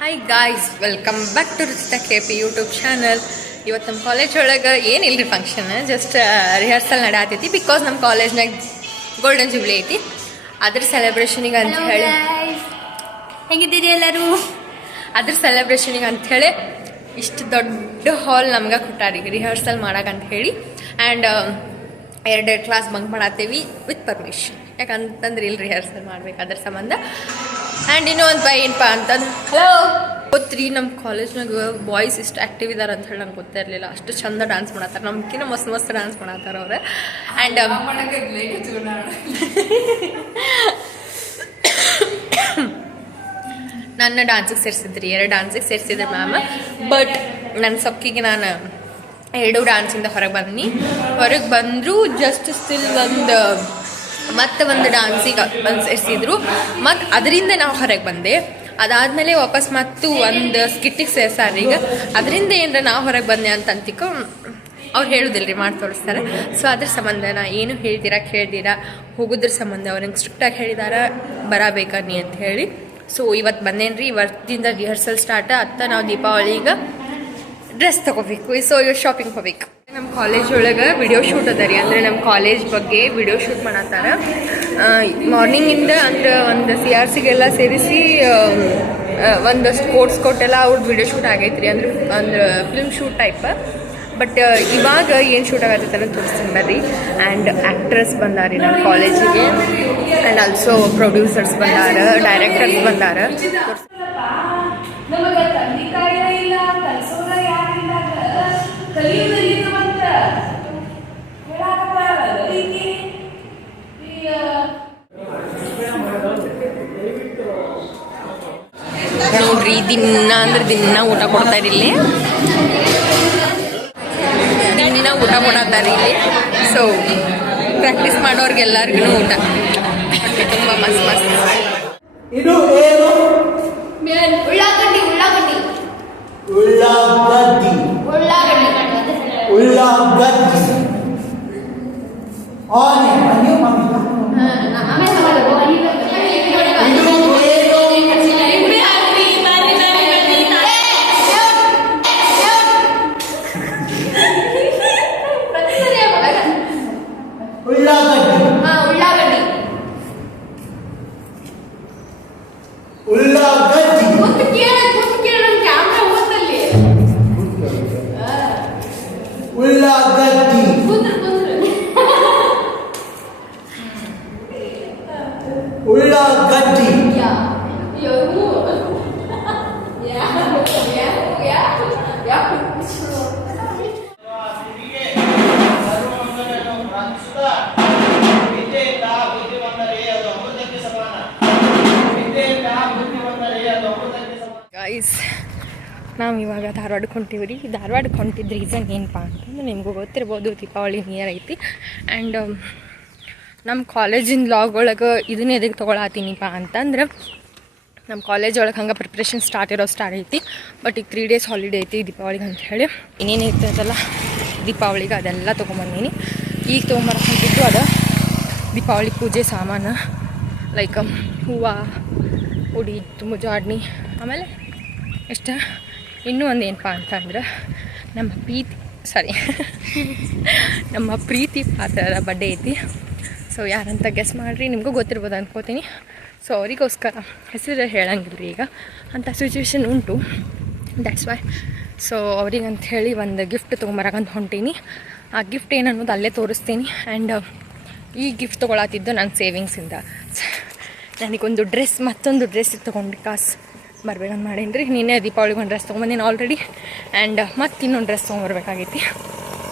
Hi guys, welcome back to Ruchitha KP YouTube channel. ಇವತ್ತು ನಮ್ಮ college ಒಳಗೆ ಏನಿಲ್ಲ ರೀ ಫಂಕ್ಷನ್, ಜಸ್ಟ್ ರಿಹರ್ಸಲ್ ನಡೆಯತೈತಿ. ಬಿಕಾಸ್ ನಮ್ಮ ಕಾಲೇಜ್ನಾಗ ಗೋಲ್ಡನ್ ಜೂಬ್ಲಿ ಐತಿ. ಅದ್ರ ಸೆಲೆಬ್ರೇಷನಿಗೆ ಅಂತ ಹೇಳಿ ಹೆಂಗಿದ್ದೀರಿ ಎಲ್ಲರೂ? ಅದ್ರ ಸೆಲೆಬ್ರೇಷನಿಗೆ ಅಂಥೇಳಿ ಇಷ್ಟು ದೊಡ್ಡ ಹಾಲ್ ನಮ್ಗೆ ಕೊಟ್ಟಾರೀ ರಿಹರ್ಸಲ್ ಮಾಡಕ್ಕಂತ ಹೇಳಿ. ಆ್ಯಂಡ್ ಎರಡೆರಡು ಕ್ಲಾಸ್ ಬಂಕ್ ಮಾಡತ್ತೀವಿ ವಿತ್ ಪರ್ಮಿಷನ್. ಯಾಕಂತಂದ್ರೆ ಇಲ್ಲಿ ರಿಹರ್ಸಲ್ ಮಾಡ್ಬೇಕು ಅದ್ರ ಸಂಬಂಧ. ಆ್ಯಂಡ್ ಇನ್ನೂ ಒಂದು ಏನಪ್ಪ ಅಂತಂದ್ರೆ ಹಲೋ ಗೊತ್ತ್ರಿ, ನಮ್ಮ ಕಾಲೇಜ್ನಾಗ ಬಾಯ್ಸ್ ಇಷ್ಟು ಆ್ಯಕ್ಟಿವ್ ಇದ್ದಾರೆ ಅಂತ ಹೇಳಿ ನಂಗೆ ಗೊತ್ತೇ ಇರಲಿಲ್ಲ. ಅಷ್ಟು ಚಂದ ಡ್ಯಾನ್ಸ್ ಮಾಡತ್ತಾರೆ, ನಮ್ಗಿನ್ನ ಮಸ್ತ್ ಡ್ಯಾನ್ಸ್ ಮಾಡತ್ತಾರೆ ಅವ್ರೆ. ಆ್ಯಂಡ್ ನನ್ನ ಡ್ಯಾನ್ಸಿಗೆ ಸೇರಿಸಿದ್ರಿ, 2 ಡ್ಯಾನ್ಸಿಗೆ ಸೇರಿಸಿದ್ರಿ ಮ್ಯಾಮ್. ಬಟ್ ನನ್ನ ಸೊಕ್ಕಿಗೆ ನಾನು 2 ಡ್ಯಾನ್ಸಿಂದ ಹೊರಗೆ ಬಂದರು. ಜಸ್ಟ್ ಸ್ಟಿಲ್ ಮತ್ತೆ ಒಂದು ಡ್ಯಾನ್ಸಿಗೆ ಒಂದು ಸೇರಿಸಿದ್ರು. ಮತ್ತು ಅದರಿಂದ ನಾವು ಹೊರಗೆ ಬಂದೆ. ಅದಾದಮೇಲೆ ವಾಪಸ್ ಮತ್ತು ಒಂದು ಸ್ಕಿಟ್ಟಿಗೆ ಸೇರ್ಸಾರ. ಈಗ ಅದರಿಂದ ಏನರ ನಾವು ಹೊರಗೆ ಬಂದೆ ಅಂತ ಅಂತಿಕೋ ಅವ್ರು ಹೇಳೋದಿಲ್ಲ ರೀ, ಮಾಡಿ ತೋರಿಸ್ತಾರೆ. ಸೊ ಅದ್ರ ಸಂಬಂಧ ನಾ ಏನು ಕೇಳ್ದಿರಾ ಹೋಗೋದ್ರ ಸಂಬಂಧ ಅವ್ರಿಗೆ ಸ್ಟ್ರಿಕ್ಟಾಗಿ ಹೇಳಿದಾರ ಬರಬೇಕನ್ನಿ ಅಂತ ಹೇಳಿ. ಸೊ ಇವತ್ತು ಬಂದೇನ್ರಿ. ಇವತ್ತಿಂದ ರಿಹರ್ಸಲ್ ಸ್ಟಾರ್ಟ್ ಅತ್ತ ನಾವು ದೀಪಾವಳಿಗೆ ಡ್ರೆಸ್ ತೊಗೋಬೇಕು. ಸೊ ಇವತ್ತು ಶಾಪಿಂಗ್ ಹೋಗ್ಬೇಕು. ನಮ್ಮ ಕಾಲೇಜ್ ಒಳಗೆ ವಿಡಿಯೋ ಶೂಟ್ ಅದ ರೀ, ಅಂದರೆ ನಮ್ಮ ಕಾಲೇಜ್ ಬಗ್ಗೆ ವಿಡಿಯೋ ಶೂಟ್ ಮಾಡತ್ತಾರ. ಮಾರ್ನಿಂಗಿಂದ ಅಂದ್ರೆ ಒಂದು CRCಗೆಲ್ಲ ಸೇರಿಸಿ ಒಂದು ಸ್ಪೋರ್ಟ್ಸ್ ಕೊಟ್ಟೆಲ್ಲ ಅವ್ರದ್ದು ವಿಡಿಯೋ ಶೂಟ್ ಆಗೈತೆ ರೀ, ಅಂದ್ರೆ ಫಿಲ್ಮ್ ಶೂಟ್ ಟೈಪ್. ಬಟ್ ಇವಾಗ ಏನು ಶೂಟ್ ಆಗತ್ತೈತೆ ಅನ್ನೋದು ತೋರಿಸ್ತೀನಿ ಬರ್ರಿ. ಆ್ಯಂಡ್ ಆ್ಯಕ್ಟ್ರಸ್ ಬಂದಾರ ನಮ್ಮ ಕಾಲೇಜಿಗೆ. ಆ್ಯಂಡ್ ಆಲ್ಸೋ ಪ್ರೊಡ್ಯೂಸರ್ಸ್ ಬಂದಾರ, ಡೈರೆಕ್ಟರ್ಸ್ ಬಂದಾರ. ನೋಡ್ರಿ, ದಿನ ಊಟ ಕೊಡ್ತಾರೆ ಇಲ್ಲಿ, ದಿನ ಊಟ ಕೊಡತ್ತಾರೆ ಇಲ್ಲಿ. ಸೊ ಪ್ರಾಕ್ಟೀಸ್ ಮಾಡೋರ್ಗೆಲ್ಲರಿಗೂ ಊಟ ತುಂಬ ಮಸ್ತ್. ಇದು ಏನು? ಉಳ್ಳಾಗಡ್ಡಿ ಗೈಸ್, ನಾವು ಇವಾಗ ಧಾರವಾಡಕ್ಕೆ ಹೊಂಟೀವಿ ರೀ. ಧಾರವಾಡಕ್ಕೆ ಹೊಂಟಿದ್ದು ರೀಸನ್ ಏನಪ್ಪ ಅಂತಂದ್ರೆ ನಿಮಗೂ ಗೊತ್ತಿರ್ಬೋದು, ದೀಪಾವಳಿ ನಿಯರ್ ಐತಿ. ಆ್ಯಂಡ್ ನಮ್ಮ ಕಾಲೇಜಿನ ಲಾಗ್ ಒಳಗೆ ಇದನ್ನೇ ಎದಕ್ಕೆ ತೊಗೊಳತ್ತೀನಿಪ್ಪ ಅಂತಂದ್ರೆ ನಮ್ಮ ಕಾಲೇಜ್ ಒಳಗೆ ಹಂಗೆ ಪ್ರಿಪ್ರೇಷನ್ ಸ್ಟಾರ್ಟ್ ಐತಿ. ಬಟ್ ಈಗ 3 days ಹಾಲಿಡೇ ಐತಿ ದೀಪಾವಳಿಗೆ ಅಂತ ಹೇಳಿ. ಇನ್ನೇನು ಇರ್ತೈತಲ್ಲ ದೀಪಾವಳಿಗೆ ಅದೆಲ್ಲ ತೊಗೊಂಬಂದೀನಿ. ಈಗ ತೊಗೊಂಬರಕ್ಕಂತಿದ್ದು ಅದು ದೀಪಾವಳಿ ಪೂಜೆ ಸಾಮಾನು, ಲೈಕ್ ಹೂವು, ಉಡಿ, ಜಾಡ್ನಿ. ಆಮೇಲೆ ಇಷ್ಟ ಇನ್ನೂ ಒಂದು ಏನಪ್ಪ ಅಂತಂದ್ರೆ ನಮ್ಮ ಪ್ರೀತಿ ಪಾತ್ರದ ಬರ್ಡೇ ಐತಿ. ಸೊ ಯಾರಂತ ಗೆಸ್ ಮಾಡಿರಿ, ನಿಮಗೂ ಗೊತ್ತಿರ್ಬೋದು ಅನ್ಕೋತೀನಿ. ಸೊ ಅವರಿಗೋಸ್ಕರ ಹೆಸರು ಹೇಳಂಗಿಲ್ಲ ರೀ, ಈಗ ಅಂಥ ಸಿಚುವೇಶನ್ ಉಂಟು. That's why. ಸೊ ಅವ್ರಿಗಂತ ಹೇಳಿ ಒಂದು ಗಿಫ್ಟ್ ತೊಗೊಂಬರಕಂತ ಹೊಂಟೀನಿ. ಆ ಗಿಫ್ಟ್ ಏನು ಅನ್ನೋದು ಅಲ್ಲೇ ತೋರಿಸ್ತೀನಿ. ಆ್ಯಂಡ್ ಈ ಗಿಫ್ಟ್ ತೊಗೊಳತ್ತಿದ್ದು ನನ್ನ ಸೇವಿಂಗ್ಸಿಂದ. ನನಗೊಂದು ಮತ್ತೊಂದು ಡ್ರೆಸ್ ತೊಗೊಂಡು ಕಾಸು ಬರ್ಬೇಕಂತ ಮಾಡೀನಿ ರೀ. ನಿನ್ನೆ ದೀಪಾವಳಿಗೆ ಒಂದು ಡ್ರೆಸ್ ತೊಗೊಂಬಂದಿನಿ ಆಲ್ರೆಡಿ. ಆ್ಯಂಡ್ ಮತ್ತೆ ಇನ್ನೊಂದು ಡ್ರೆಸ್ ತೊಗೊಂಬರ್ಬೇಕಾಗೈತಿ.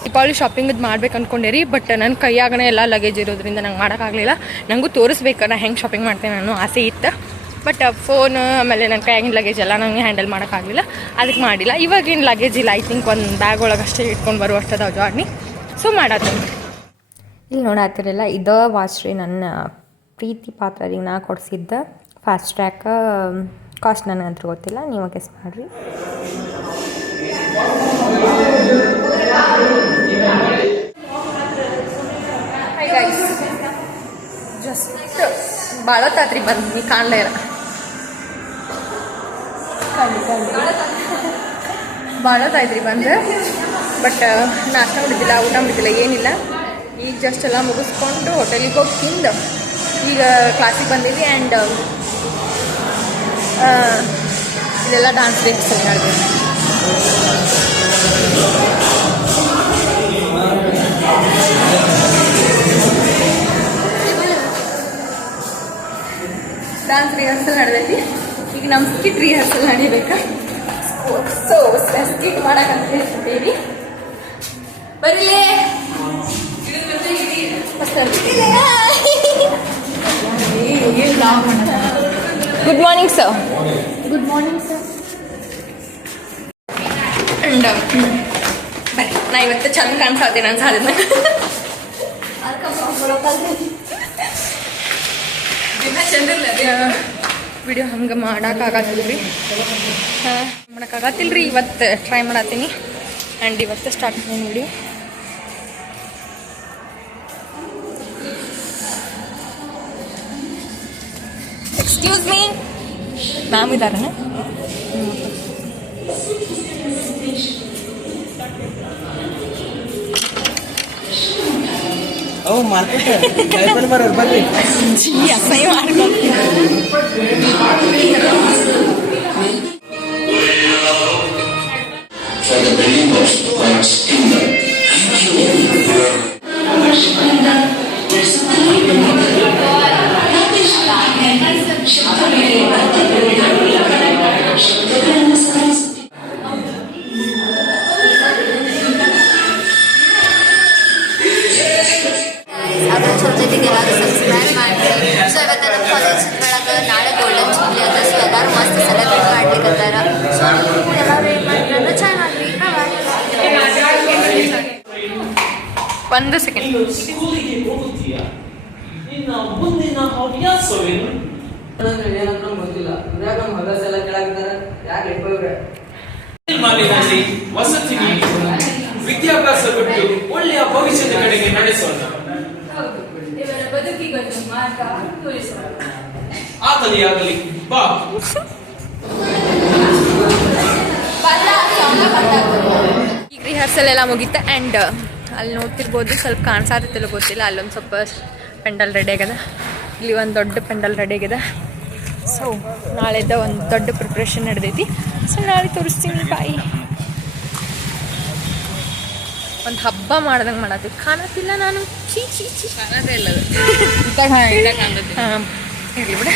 ದೀಪಾವಳಿ ಶಾಪಿಂಗ್ ಮಾಡ್ಬೇಕು ಅಂದ್ಕೊಂಡೆ ರೀ. ಬಟ್ ನನ್ನ ಕೈಯಾಗನೇ ಎಲ್ಲ ಲಗೇಜ್ ಇರೋದ್ರಿಂದ ನಂಗೆ ಮಾಡೋಕ್ಕಾಗಲಿಲ್ಲ. ನನಗೂ ತೋರಿಸ್ಬೇಕು ನಾ ಹೆಂಗೆ ಶಾಪಿಂಗ್ ಮಾಡ್ತೇನೆ ಅನ್ನೋ ಆಸೆ ಇತ್ತು. ಬಟ್ ಫೋನ್ ಆಮೇಲೆ ನನ್ನ ಕೈಯಾಗಿನ ಲಗೇಜ್ ಎಲ್ಲ ನನಗೆ ಹ್ಯಾಂಡಲ್ ಮಾಡೋಕ್ಕಾಗಲಿಲ್ಲ, ಅದಕ್ಕೆ ಮಾಡಿಲ್ಲ. ಇವಾಗೇನು ಲಗೇಜ್ ಇಲ್ಲ, ಐ ಥಿಂಕ್ ಒಂದು ಬ್ಯಾಗ್ ಒಳಗೆ ಅಷ್ಟೇ ಇಟ್ಕೊಂಡು ಬರುವಷ್ಟದ ಜಾಡ್ನಿ. ಸೊ ಮಾಡೋದು ಇಲ್ಲಿ ನೋಡತ್ತಿರಲ್ಲ, ಇದು ವಾಚ್ರಿ ನನ್ನ ಪ್ರೀತಿ ಪಾತ್ರರಿಗೆ ನಾ ಕೊಡಿಸಿದ್ದ ಫಾಸ್ಟ್ ಟ್ರ್ಯಾಕ್. ಕಾಸ್ಟ್ ನನಗಂತೂ ಗೊತ್ತಿಲ್ಲ, ನೀವು ಗೆಸ್ ಮಾಡಿರಿ. ಜಸ್ಟ್ ಭಾಳತ್ತಾತ್ರಿ ಬಂದು ಕಾಣಲೇ ಇಲ್ಲ. ಭಾಳ ಆಯ್ತು ಬಂದು ಬಟ್ ನಾಷ್ಟ ಮಾಡಿದ್ದಿಲ್ಲ ಊಟ ಮಾಡಿದ್ದಿಲ್ಲ ಏನಿಲ್ಲ ಈಗ ಜಸ್ಟ್ ಎಲ್ಲ ಮುಗಿಸ್ಕೊಂಡು ಹೋಟೆಲಿಗೆ ಹೋಗಿ ತಿಂದು ಈಗ ಕ್ಲಾಸಿಗೆ ಬಂದಿದ್ವಿ ಆ್ಯಂಡ್ ಇದೆಲ್ಲ ಡಾನ್ಸ್ ರಿಹರ್ಸಲ್ ಮಾಡಿದ್ವಿ. ಡಾನ್ಸ್ ರಿಹರ್ಸಲ್ ನಡೆದೈತಿ ಈಗ ನಮ್ಮ ಸ್ಕಿಟ್ ರಿಹರ್ಸಲ್ ನಡಿಬೇಕಾ. ಸೊ ಸ್ಕಿಟ್ ಮಾಡಕ್ಕಂತ ಹೇಳ್ತೀವಿ ಬರೀಲೇ good morning sir. Good morning sir. And ಬರೀ ನಾ ಇವತ್ತು ಚಂದ ಕಾಣಿಸ್ತೀನಿ ಅನ್ಸಾದಿದ್ನ ವಿಡಿಯೋ ಹಂಗೆ ಮಾಡೋಕ್ಕಾಗತ್ತಿಲ್ರಿ. ಮಾಡೋಕ್ಕಾಗತ್ತಿಲ್ರಿ ಇವತ್ತು ಟ್ರೈ ಮಾಡತ್ತೀನಿ ಆ್ಯಂಡ್ ಇವತ್ತು ಸ್ಟಾರ್ಟ್ ಮಾಡ್ತೀನಿ ವಿಡಿಯೋ. ಎಕ್ಸ್ಕ್ಯೂಸ್ ಮೀ ಮ್ಯಾಮ್ ಇದ್ದಾರಣ? ಓ ಮಾರ್ಕೆಟ್ ಬರ್ರಿ ಅಸಹ್ಯ ಮಾಡ್ಕೊಳ್ತೀನಿ. ಜೊತೆಗೆ ಎಲ್ಲರೂ ಸಬ್ಸ್ಕ್ರೈಬ್ ಮಾಡಿ. ಸೊ ಇವತ್ತು ನಮ್ಮ ಕಾಲೇಜ್ ಒಳಗೆ ನಾಳೆ ಗೋಲ್ಡನ್ ಜೂಬ್ಲಿ ಅದ. ಸೊ ಎಲ್ಲರೂ ಮಸ್ತ್ ಸೆಲೆಬ್ರೇಟ್ ಮಾಡ್ಲಿಕ್ಕತ್ತಾರ. ಸೊ ಎಲ್ಲರೂ ಏನು ಮಾಡ್ತಾರೆ ಚೆನ್ನಾಗಿ ಒಂದು ಸೆಕೆಂಡ್. ಮುಂದಿನ ಹವ್ಯಾಸವೇನು ಏನಂತ ಗೊತ್ತಿಲ್ಲ. ಇದ್ರಾಗ ನಮ್ಮ ಹವ್ಯಾಸ ಎಲ್ಲ ಕೇಳಾಕಿದ್ದಾರೆ ಯಾಕೆ ಇಬ್ಬರು ಮಾಲಿನಲ್ಲಿ ವಸತಿ ನೀಡಿ ವಿದ್ಯಾಭ್ಯಾಸ ಬಿಟ್ಟು ಒಳ್ಳೆಯ ಭವಿಷ್ಯದ ಕಡೆಗೆ ನಡೆಸೋಣ. ಆಗಲಿ ಬಾ. ಈಗ ರಿಹರ್ಸಲ್ ಎಲ್ಲ ಮುಗೀತು ಆ್ಯಂಡ್ ಅಲ್ಲಿ ನೋಡ್ತಿರ್ಬೋದು ಸ್ವಲ್ಪ ಕಾಣಿಸಾತಿಲ್ಲ ಗೊತ್ತಿಲ್ಲ. ಅಲ್ಲೊಂದು ಸ್ವಲ್ಪ ಪೆಂಡಲ್ ರೆಡಿ ಆಗ್ಯದ, ಇಲ್ಲಿ ಒಂದು ದೊಡ್ಡ ಪೆಂಡಲ್ ರೆಡಿ ಆಗ್ಯದ. ಸೊ ನಾಳೆದ ಒಂದು ದೊಡ್ಡ ಪ್ರಿಪ್ರೇಷನ್ ನಡೆದೈತಿ. ಸೊ ನಾಳೆ ತೋರಿಸ್ತೀನಿ ಬಾಯಿ. ಒಂದು ಹಬ್ಬ ಮಾಡ್ದಂಗೆ ಮಾಡತ್ತೀವಿ. ಕಾಣತ್ತಿಲ್ಲ ನಾನು ಚೀ ಚೀ ಚೀ ಕಾಣದೇ ಇಲ್ಲ. ಹಾಂ ಇರಲಿ ಬಿಡ.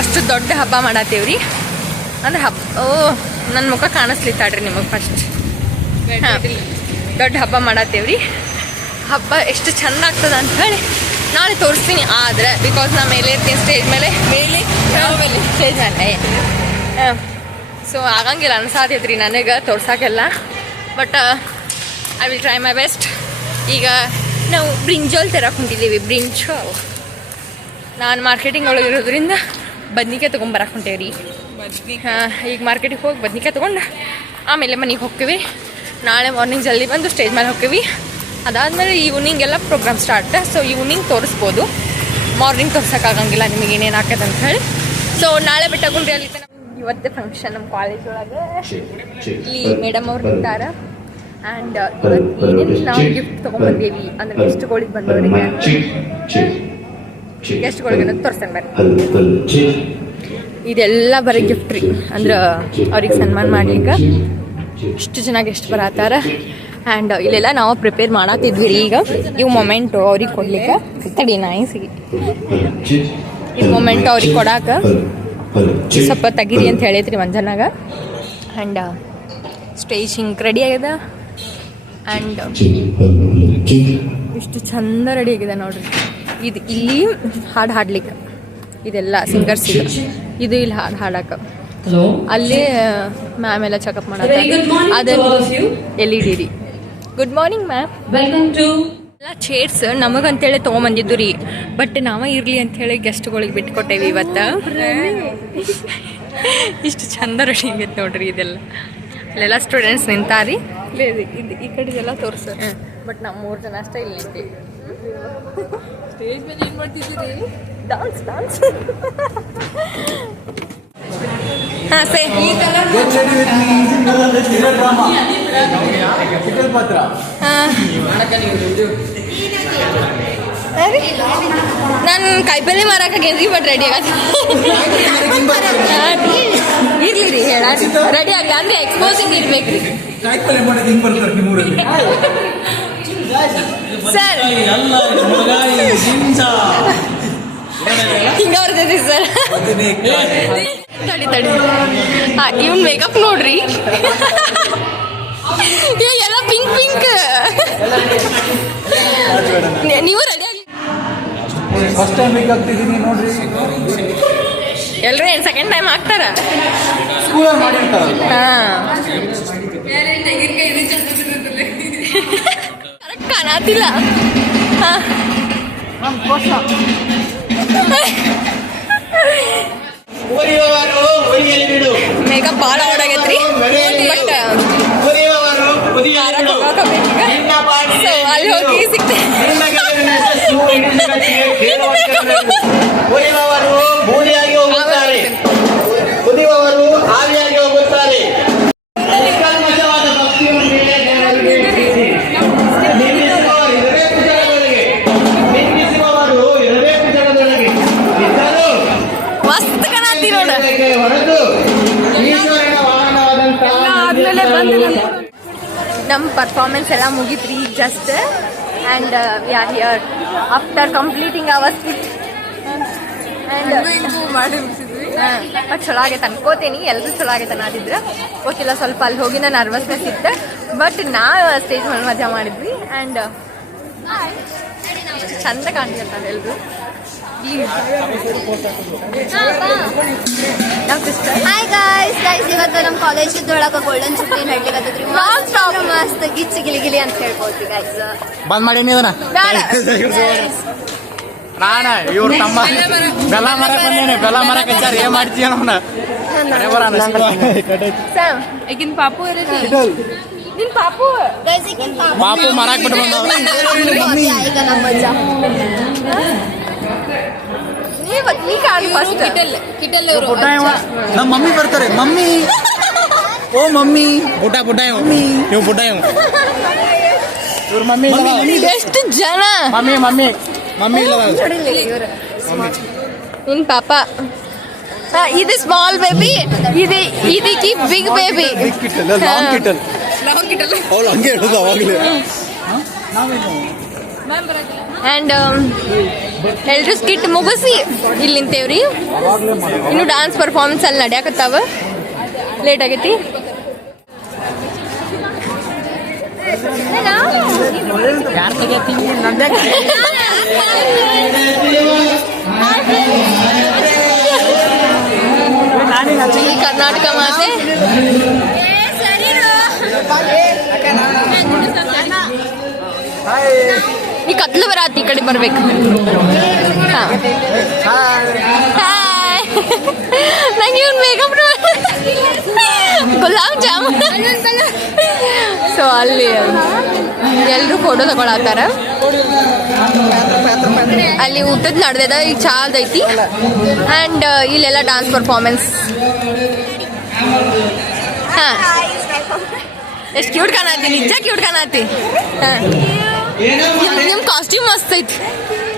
ಅಷ್ಟು ದೊಡ್ಡ ಹಬ್ಬ ಮಾಡತ್ತೀವ್ರಿ. ಅಂದ್ರೆ ಹಬ್ಬ ನನ್ನ ಮುಖ ಕಾಣಿಸ್ಲಿತ್ತಾಡ್ರಿ ನಿಮಗೆ ಫಸ್ಟ್. ಹಾಂ ದೊಡ್ಡ ಹಬ್ಬ ಮಾಡತ್ತೇವ್ರಿ. ಹಬ್ಬ ಎಷ್ಟು ಚಂದ ಆಗ್ತದೆ ಅಂತ ಹೇಳಿ ನಾಳೆ ತೋರಿಸ್ತೀನಿ. ಆದರೆ ಬಿಕಾಸ್ ನಾ ಮೇಲೆ ಇರ್ತೀನಿ ಸ್ಟೇಜ್ ಮೇಲೆ ಸ್ಟೇಜ್ ಮೇಲೆ. ಸೊ ಆಗಂಗಿಲ್ಲ ಅನ್ಸಾತೈತ್ರಿ ನನಗೆ ತೋರ್ಸೋಕ್ಕೆಲ್ಲ. But I will try my best. ಈಗ ನಾವು ಬ್ರಿಂಜಾಲ್ ತರಕ್ಕೆ ಹೊಂಟಿದ್ದೀವಿ. ಬ್ರಿಂಜಾಲ್ ನಾನು ಮಾರ್ಕೆಟಿಂಗ್ ಒಳಗೆ ಇರೋದ್ರಿಂದ ಬದ್ನಿಕಾಯಿ ತೊಗೊಂಬರಕ್ಕೆ ಹೊಂಟೇವ್ರಿ. ಹಾಂ ಈಗ ಮಾರ್ಕೆಟಿಗೆ ಹೋಗಿ ಬದ್ನಿಕಾಯಿ ತೊಗೊಂಡು ಆಮೇಲೆ ಮನೆಗೆ ಹೋಗ್ತೀವಿ. ನಾಳೆ ಮಾರ್ನಿಂಗ್ ಜಲ್ದಿ ಬಂದು ಸ್ಟೇಜ್ ಮೇಲೆ ಹೋಗ್ತೀವಿ. ಅದಾದಮೇಲೆ ಈವ್ನಿಂಗ್ ಎಲ್ಲ ಪ್ರೋಗ್ರಾಮ್ ಸ್ಟಾರ್ಟ್. ಸೊ ಈವ್ನಿಂಗ್ ತೋರಿಸ್ಬೋದು, ಮಾರ್ನಿಂಗ್ ತೋರ್ಸೋಕ್ಕಾಗಂಗಿಲ್ಲ ನಿಮಗೆ ಏನೇನು ಹಾಕೈತೆ ಅಂತ ಹೇಳಿ. ಸೊ ನಾಳೆ ಬಿಟ್ಟಾಕೊಂಡ್ರಿ ಅಲ್ಲಿ ಇವತ್ತೇ ಫಂಕ್ಷನ್ ನಮ್ಮ ಕಾಲೇಜ್ ಒಳಗೆ. ಇಲ್ಲಿ ಮೇಡಮ್ ಅವ್ರು ನಿಂತಾರ ಆ್ಯಂಡ್ ಇವತ್ತು ಏನೇನು ನಾವು ಗಿಫ್ಟ್ ತೊಗೊಂಡ್ಬಂದೀವಿ ಅಂದರೆ ಗೆಸ್ಟ್ಗಳಿಗೆ ಬಂದವರಿಗೆ ಗೆಸ್ಟ್ಗಳಿಗೆ ತೋರಿಸ್ತೇನೆ ಬರ್ರಿ. ಇದೆಲ್ಲ ಬರೀ ಗಿಫ್ಟ್ ರೀ, ಅಂದ್ರೆ ಅವ್ರಿಗೆ ಸನ್ಮಾನ ಮಾಡ್ಲಿಕ್ಕೆ ಇಷ್ಟು ಜನ ಗೆಸ್ಟ್ ಬರತ್ತಾರ. ಆ್ಯಂಡ್ ಇಲ್ಲೆಲ್ಲ ನಾವು ಪ್ರಿಪೇರ್ ಮಾಡತ್ತಿದ್ವಿ ರೀ. ಈಗ ಇವು ಮೊಮೆಂಟು ಅವ್ರಿಗೆ ಕೊಡ್ಲಿಕ್ಕೆ ತಡಿ ನಾಯಿಸಿಗೆ ಇದು ಮೊಮೆಂಟು ಅವ್ರಿಗೆ ಕೊಡಾಕ ಸ್ವಲ್ಪ ತೆಗೀರಿ ಅಂತ ಹೇಳಿದ್ರಿ ಮಂಜನಾಗ. ಆ್ಯಂಡ್ ಸ್ಟೇಜ್ ಹಿಂಗೆ ರೆಡಿ ಆಗ್ಯದ ಆ್ಯಂಡ್ ಇಷ್ಟು ಚಂದ ರೆಡಿ ಆಗಿದೆ ನೋಡ್ರಿ. ಇದು ಇಲ್ಲಿ ಹಾಡು ಹಾಡ್ಲಿಕ್ಕೆ ಇದೆಲ್ಲ ಸಿಂಗರ್ಸ್ ಇದು ಇಲ್ಲಿ ಹಾಡು ಹಾಡಕ್ಕೆ. ಅಲ್ಲಿ ಮ್ಯಾಮ್ ಎಲ್ಲ ಚೆಕಪ್ ಮಾಡಕ್ಕೆ ಅದೇ LED ರೀ. Good morning ma'am. Welcome to ಎಲ್ಲ ಚೇರ್ಸ್ ನಮಗಂತೇಳಿ ತೊಗೊಂಬಂದಿದ್ದು ರೀ. ಬಟ್ ನಾವೇ ಇರಲಿ ಅಂಥೇಳಿ ಗೆಸ್ಟ್ಗಳಿಗೆ ಬಿಟ್ಕೊಟ್ಟೇವಿ ಇವತ್ತು. ಇಷ್ಟು ಚಂದ ರೆಡಿ ಆಗೈತೆ ನೋಡ್ರಿ. ಇದೆಲ್ಲ ಅಲ್ಲೆಲ್ಲ ಸ್ಟೂಡೆಂಟ್ಸ್ ನಿಂತಾರಿ. ಇದು ಈ ಕಡೆದೆಲ್ಲ ತೋರಿಸ. ಬಟ್ ನಾವು 3 ಜನ ಅಷ್ಟೇ ಇಲ್ಲಿ ನಿಂತೀವಿ. ಸ್ಟೇಜ್ ಮೇಲೆ ಏನು ಮಾಡ್ತಿದ್ದೀರಿ? ಡಾನ್ಸ್ ಹಾಂ ಸೇ Get ready with me. Serial drama. Tickle Patra. ಹಾಂ ನಾನು ಕಾಯಿಪಲ್ಲೆ ಮಾರಾಕೇನ್ರಿ ಬಟ್ ರೆಡಿ ಆಗತ್ತೆ ಇರ್ಲಿ ರೀ ಹೇಳ ರೆಡಿ ಆಗಿ ಅಂದ್ರೆ ಎಕ್ಸ್ಪೋಸಿಂಗ್ ಇರ್ಬೇಕ್ರಿ ಕಾಯಿಪಲ್ಲೆ ಮಾಡೋದು ಹಿಂಗೆ ಬರ್ತಾರೆ ನಿಮ್ಮೂರಲ್ಲಿ. ಸರ್ ಅಲ್ಲ ಮಗಾಯಿ ಸಿಂಚ ಹಿಂಗ ಬರ್ತೈತಿ ಸರ್ ತಡಿ ತಡಿ ಹಾಂ ಇವ್ನ ಮೇಕಪ್ ನೋಡ್ರಿ ಎಲ್ಲ ಪಿಂಕ್ ಪಿಂಕ್ ನೀವು ರೆಡಿ ಆಗಿ ಫಸ್ಟ್ ಟೈಮ್ ಮೇಕ್ ಆಗ್ತಿದ್ದೀನಿ ನೋಡ್ರಿ. ಎಲ್ಲರೂ ಏನು ಸೆಕೆಂಡ್ ಟೈಮ್ ಆಗ್ತಾರ ಸ್ಕೂಲಲ್ಲಿ ಮಾಡಿರ್ತಾರಲ್ಲ. ಹಾಂ ಕರೆಕ್ಟ್ ಕಾಣತಿಲ್ಲ ಹಾಂ ಮೇಕಪ್ ಭಾಳ ಓಡಾಗೈತ್ರಿ ಬಟ್ ಸೊ ಅಲ್ಲಿ ಹೋಗಿ ಸಿಗ್ತೇವೆ ಕುದಿಯುವವರು ಬೂದಿಯಾಗಿ ಹೋಗುತ್ತಾರೆ, ಕುದಿಯುವವರು ಆವಿಯಾಗಿ ಹೋಗುತ್ತಾರೆ. ನಿಷ್ಕಲ್ಮಶವಾದ ಭಕ್ತಿಯೊಂದಿಗೆ ದೇವರಿಗೆ ಪ್ರೀತಿ. ನಿಂದಿಸುವವರು ಇರಬೇಕು ಜಗದೊಳಗೆ, ನಿಂದಿಸುವವರು ಇರಬೇಕು ಜಗದೊಳಗೆ. ಇದ್ದರೂ ಮಸ್ತ್ ಕಾಣತಿ ನೋಡ ಹೊರತು ಈಶ್ವರನ ವಾಹನವಾದಂತಹ ನಮ್ಮ ಪರ್ಫಾರ್ಮೆನ್ಸ್ ಎಲ್ಲ ಮುಗಿತ್ರಿ ಈಗ just and we are here after completing our skit but ಚಲೋ ಆಗೈತೆ ಅನ್ಕೋತೀನಿ ಎಲ್ಲರೂ ಚಲೋ ಆಗೈತೆ ಅನ್ನೋದಿದ್ರೆ ಗೊತ್ತಿಲ್ಲ ಸ್ವಲ್ಪ ಅಲ್ಲಿ ಹೋಗಿ ನಾನು ನರ್ವಸ್ನೆಸ್ ಇತ್ತು ಬಟ್ ನಾವು ಸ್ಟೇಜ್ ಮೇಲೆ ಮಜಾ ಮಾಡಿದ್ವಿ ಆ್ಯಂಡ್ ಚಂದ ಕಾಣ್ತಿರ್ತಾರೆ ಎಲ್ಲರೂ ಹಾಯ್ ಗೈಸ್ ಇವತ್ತು ನಮ್ಮ ಕಾಲೇಜಿದ್ದೊಳಗೆ ಗೋಲ್ಡನ್ ಜೂಬ್ಲಿ ನಡ್ಲಿಕ್ಕೆ ಮಸ್ತ್ ಗಿಚ್ಚಿ ಗಿಲಿ ಅಂತ ಹೇಳ್ಬೋದು ಗೈಸ್. ಬಂದ್ ಮಾಡೀನಿ ಇದನ್ನ ನಾನ ಇವ್ರ ತಮ್ಮ ಬೆಲ್ಲ ಮರಕ್ ಬಂದೇನೆ. ಬೆಲ್ಲ ಮರಕ್ ಹಚ್ಚಾರ ಏನ್ ಮಾಡ್ತೀಯ ಅವನ ಈಗಿನ ಪಾಪು ನಿನ್ ಪಾಪು ಪಾಪು ಮರಾಕ್ ಬಿಟ್ಟು ಈಗ ನಮ್ಮ ಅಜ್ಜ ನೀ ಕಾಣಿ ಫಸ್ಟ್ ನಮ್ಮ ಮಮ್ಮಿ ಬರ್ತಾರೆ. ಮಮ್ಮಿ ಓ ಮಮ್ಮಿ ಬುಡ್ಡ ಬುಡ್ಡ ಮಮ್ಮಿ ಇವ್ ಬುಡ್ಡ ಇವ್ರ ಮಮ್ಮಿ ಎಷ್ಟು ಜನ ಮಮ್ಮಿ ಮಮ್ಮಿ ಮಮ್ಮಿ ಇಲ್ಲ ನಿನ್ ಪಾಪ ಇದು ಸ್ಮಾಲ್ ಬೇಬಿ ಇದಕ್ಕೆ ಬಿಗ್ ಬೇಬಿ ಅವಳು ಹಂಗೆ ಹೇಳುದು ಅವಾಗಲೇ. ಆ್ಯಂಡ್ ಎಲ್ರು ಸ್ಕಿಟ್ ಮುಗಿಸಿ ಇಲ್ಲಿ ನಿಂತೇವ್ರಿ. ಇನ್ನು ಡಾನ್ಸ್ ಪರ್ಫಾರ್ಮೆನ್ಸ್ ಅಲ್ಲಿ ನಡೆಯಕತ್ತಾವ ಲೇಟ್ ಆಗೈತಿ. ಈ ಕರ್ನಾಟಕ ಮಾತೆ ಈ ಕತ್ಲು ಬರಾತಿ ಈ ಕಡೆ ಬರ್ಬೇಕು. ನಂಗೆ ಇವ್ನು ಮೇಕಪ್ ಗುಲಾಬ್ ಜಾಮೂನ್. ಸೊ ಅಲ್ಲಿ ಎಲ್ಲರೂ ಫೋಟೋ ತಗೊಳತ್ತಾರ. ಅಲ್ಲಿ ಊಟದ ನಡೆದ ಈಗ ಚಾದ್ ಐತಿ ಆ್ಯಂಡ್ ಇಲ್ಲೆಲ್ಲ ಡಾನ್ಸ್ ಪರ್ಫಾರ್ಮೆನ್ಸ್. ಹಾಂ ಎಷ್ಟು ಕ್ಯೂಟ್ ಕಾಣತಿ, ನಿಜ ಕ್ಯೂಟ್ ಕಾಣತಿ. ಹಾಂ ನಿಮ್ಮ ಕಾಸ್ಟ್ಯೂಮ್ ಮಸ್ತ್ ಐತಿ,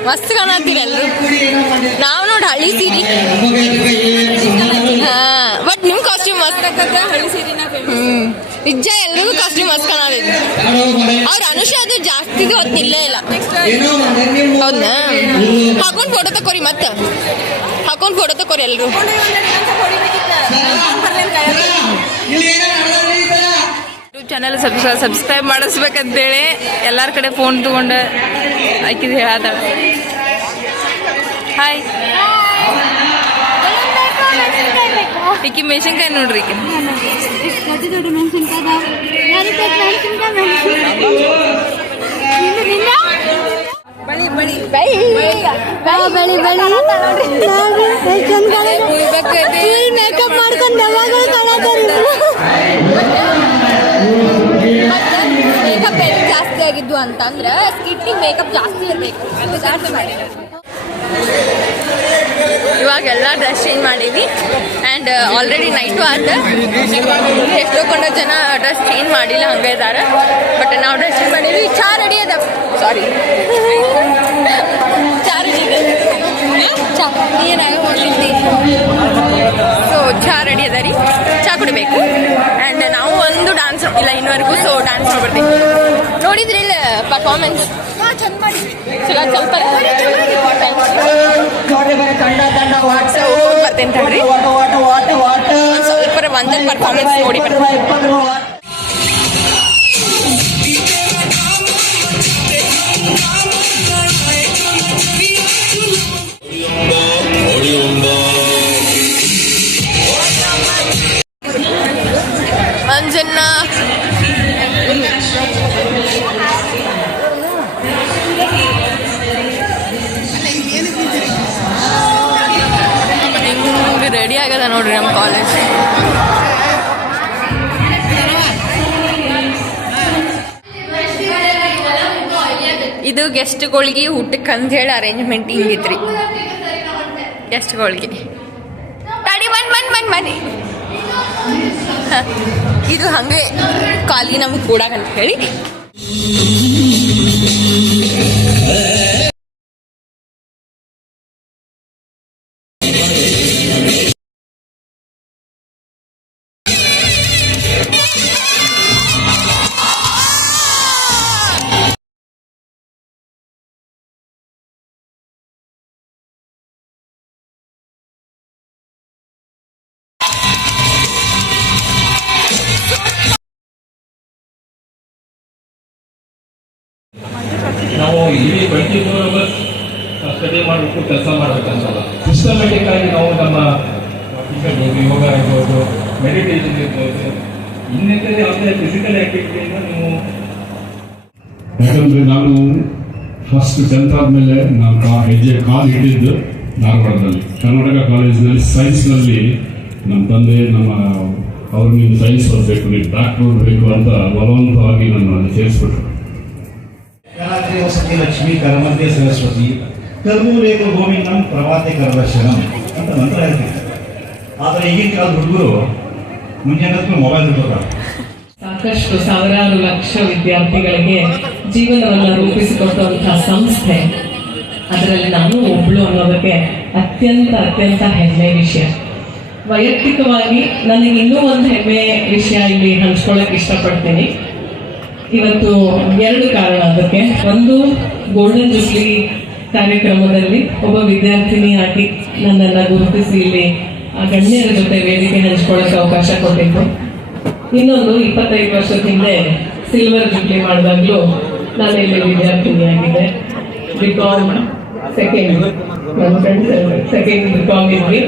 ಮಸ್ತ್ ಕಾಣತ್ತೀರಿ ಎಲ್ಲರೂ. ನಾವು ನೋಡಿ ಹಳ್ಳಿ ಸೀರೆ. ಹಾಂ ಬಟ್ ನಿಮ್ಮ ಕಾಸ್ಟ್ಯೂಮ್ ಮಸ್ತ್ ಹಳ್ಳಿ ಸೀರೆ. ನಿಜ ಎಲ್ರಿಗೂ ಕಾಸ್ಟ್ಯೂಮ್ ಮಸ್ತ್ ಕಾಣತೈತಿ. ಅವ್ರ ಅನುಷ ಅದು ಜಾಸ್ತಿ ಹೊತ್ತು ನಿಲ್ಲೇ ಇಲ್ಲ. ಹೌದಾ ಹಾಕೊಂಡು ಫೋಟೋ ತಕೋರಿ, ಮತ್ತೆ ಹಾಕೊಂಡು ಫೋಟೋ ತಕೋರಿ ಎಲ್ರು. ಯೂಟ್ಯೂಬ್ ಚಾನಲ್ ಸಬ್ಸ್ಕ್ರೈಬ್ ಮಾಡಿಸ್ಬೇಕಂತೇಳಿ ಎಲ್ಲರ ಕಡೆ ಫೋನ್ ತೊಗೊಂಡು ಆಕಿದ್ ಹೇಳದ. ಹಾಯ್ ಈಕಿ ಮೆಣಸಿನ್ಕಾಯಿ ನೋಡ್ರಿ. ಈಕಿ ಬಳಿ ಬಳಿ ಬಳಿ ಮೇಕಪ್ ಮಾಡ್ಕೊಂಡು ಮೇಕಪ್ ಎಲ್ಲಿ ಜಾಸ್ತಿ ಆಗಿದ್ದು ಅಂತಂದ್ರೆ ಸ್ಕಿಟ್ಟಿಗೆ ಮೇಕಪ್ ಜಾಸ್ತಿ ಇರಬೇಕು. ಇವಾಗೆಲ್ಲ ಡ್ರೆಸ್ ಚೇಂಜ್ ಮಾಡೀವಿ ಆ್ಯಂಡ್ ಆಲ್ರೆಡಿ ನೈಟು ಆದ. ಎಷ್ಟೋ ಕೊಂಡ ಜನ ಡ್ರೆಸ್ ಚೇಂಜ್ ಮಾಡಿಲ್ಲ ಹಂಗೆ ಇದ್ದಾರೆ. ಬಟ್ ನಾವು ಡ್ರೆಸ್ ಚೇಂಜ್ ಮಾಡೀವಿ. ಚಾ ರೆಡಿ ಅದ. ಸಾರಿ ಚಾ ರೆಡಿ ಇದೆ. ಚಾ ಏನಾಗ ಹೋಗ್ತಿದ್ದಿ. ಸೊ ಚಾ ರೆಡಿ ಅದ ರೀ. ಚಾ ಕುಡಿಬೇಕು. ಆ್ಯಂಡ್ ನಾವು ಒಂದು ಡ್ಯಾನ್ಸ್ ಇಲ್ಲ ಇನ್ನವರೆಗೂ. So dance ಮಾಡ್ಬಿಡ್ತೀವಿ. ನೋಡಿದ್ರಿ ಇಲ್ಲ ಪರ್ಫಾರ್ಮೆನ್ಸ್ ಚಲೋ ಸ್ವಲ್ಪ ಬರ್ತೇನೆ ತಡ್ರಿ. ಸ್ವಲ್ಪ ಒಂದೊಂದು ಪರ್ಫಾರ್ಮೆನ್ಸ್ ನೋಡಿ ಬರ್ತೀನಿ. ಮಂಜನ್ನ ರೆಡಿ ಆಗದ ನೋಡ್ರಿ ನಮ್ಮ ಕಾಲೇಜ್. ಇದು ಗೆಸ್ಟ್ಗಳಿಗೆ ಊಟಕ್ಕೆ ಅಂತ ಹೇಳಿ ಅರೇಂಜ್ಮೆಂಟ್ ಹಿಂಗಿತ್ರಿ. ಗೆಸ್ಟ್ಗಳಿಗೆ ಗಾಡಿ ಮನ್ ಇದು ಹಂಗೆ ಖಾಲಿ ನಮ್ಗೆ ಕೂಡಾಕಂತ ಹೇಳಿ. ನಾವು ಇಲ್ಲಿ 24 ಅವರ್ಸ್ ಸ್ಟಡಿ ಮಾಡಬೇಕು, ಕೆಲಸ ಮಾಡಬೇಕಂತಲ್ಲ. ಸಿಸ್ಟಮೆಟಿಕ್ ಆಗಿ ನಾವು ನಮ್ಮ ಯೋಗ ಇರ್ಬೋದು, ಮೆಡಿಟೇಷನ್ ಇರ್ಬೋದು, ಇನ್ನಿತರೆ ಯಾವುದೇ ಫಿಸಿಕಲ್ ಆಕ್ಟಿವಿಟಿಯಿಂದ ನೀವು. ಯಾಕಂದರೆ ನಾನು ಫಸ್ಟ್ 10th ಆದಮೇಲೆ ನಾನು ಕಾಲು ಹಿಡಿದ್ದು ಧಾರವಾಡದಲ್ಲಿ ಕರ್ನಾಟಕ ಕಾಲೇಜಿನಲ್ಲಿ ಸೈನ್ಸ್ನಲ್ಲಿ. ನಮ್ಮ ತಂದೆ ಅವ್ರು ನೀನು ಸೈನ್ಸ್ ಓದಬೇಕು, ನೀನು ಡಾಕ್ಟರ್ ಓದಬೇಕು ಅಂತ ಬಲವಂತವಾಗಿ ನನ್ನ ಅಲ್ಲಿ ಸೇರಿಸ್ಬಿಟ್ರು. ವಸತಿ ಲಕ್ಷ್ಮೀ ಕರಮಧ್ಯೆ ಸರಸ್ವತಿ ಕರ್ಮೂರೇತು ಗೋವಿಂದಂ ಪ್ರಭಾತೆ ಕರದರ್ಶನಂ ಅಂತ ಮಂತ್ರ ಹೇಳ್ತಿದ್ದಾರೆ. ಆದರೆ ಈಗಿನ ಕಾಲದ ಹುಡುಗರು ಮುಂಜಾನೆ ಮೊಬೈಲ್ ಇರ್ತಾರೆ. ಸಾಕಷ್ಟು ಸಾವಿರಾರು ಲಕ್ಷ ವಿದ್ಯಾರ್ಥಿಗಳಿಗೆ ಜೀವನವನ್ನು ರೂಪಿಸಿಕೊಟ್ಟಂತಹ ಸಂಸ್ಥೆ, ಅದರಲ್ಲಿ ನಾನು ಒಬ್ಳು ಅನ್ನೋದಕ್ಕೆ ಅತ್ಯಂತ ಹೆಮ್ಮೆ ವಿಷಯ. ವೈಯಕ್ತಿಕವಾಗಿ ನನಗೆ ಇನ್ನೂ ಒಂದು ಹೆಮ್ಮೆ ವಿಷಯ ಇಲ್ಲಿ ಹಂಚ್ಕೊಳ್ಳೋಕೆ ಇಷ್ಟಪಡ್ತೀನಿ. ಇವತ್ತು 2 ಕಾರಣ ಅದಕ್ಕೆ. ಒಂದು, ಗೋಲ್ಡನ್ ಜೂಬ್ಲಿ ಕಾರ್ಯಕ್ರಮದಲ್ಲಿ ಒಬ್ಬ ವಿದ್ಯಾರ್ಥಿನಿಯಾಗಿ ನನ್ನನ್ನು ಗುರುತಿಸಿ ಇಲ್ಲಿ ಗಣ್ಯರ ಜೊತೆ ವೇದಿಕೆ ಹಂಚ್ಕೊಳ್ಳೋಕೆ ಅವಕಾಶ ಕೊಟ್ಟಿದ್ದು. ಇನ್ನೊಂದು, 25 ವರ್ಷದ ಹಿಂದೆ ಸಿಲ್ವರ್ ಜೂಬ್ಲಿ ಮಾಡಿದಾಗಲೂ ನಾನು ಇಲ್ಲಿ ವಿದ್ಯಾರ್ಥಿನಿಯಾಗಿದ್ದೆ. BCom ಸೆಕೆಂಡ್, ನನ್ನ ಫ್ರೆಂಡ್ಸ್ ಸೆಕೆಂಡ್ BCom ಇದ್ವಿ.